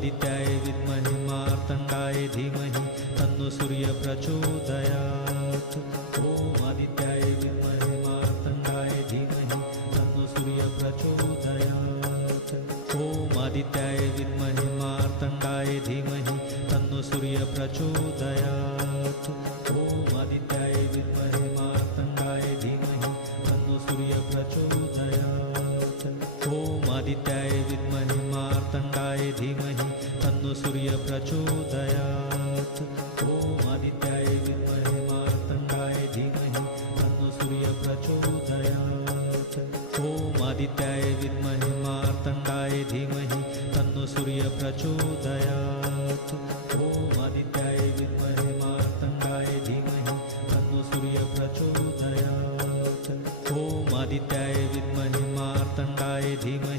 आदित्याय विद्महे मार्तण्डाय धीमहि तन्नो सूर्य प्रचोदयात्। ॐ आदित्याय विद्महे मार्तण्डाय धीमहि तन्नो सूर्य प्रचोदयात्। ॐ आदित्याय विद्महे मार्तण्डाय धीमहि तन्नो सूर्य प्रचोदयात्। ॐ आदित्याय विद्महे मार्तण्डाय धीमहि तन्नो सूर्य प्रचोदयात्। ॐ आदित्याय विद्महे मार्तण्डाय धीमहि तन्नो सूर्य प्रचोदयात्। ॐ आदित्याय विद्महे मार्तण्डाय धीमहि तन्नो सूर्य प्रचोदयात्। ॐ आदित्याय विद्महे मार्तण्डाय धीमहि तन्नो सूर्य प्रचोदयात्। ॐ आदित्याय विद्महे मार्तण्डाय धीमहि तन्नो सूर्य प्रचोदयात्। ॐ आदित्याय विद्महे मार्तण्डाय धीमहि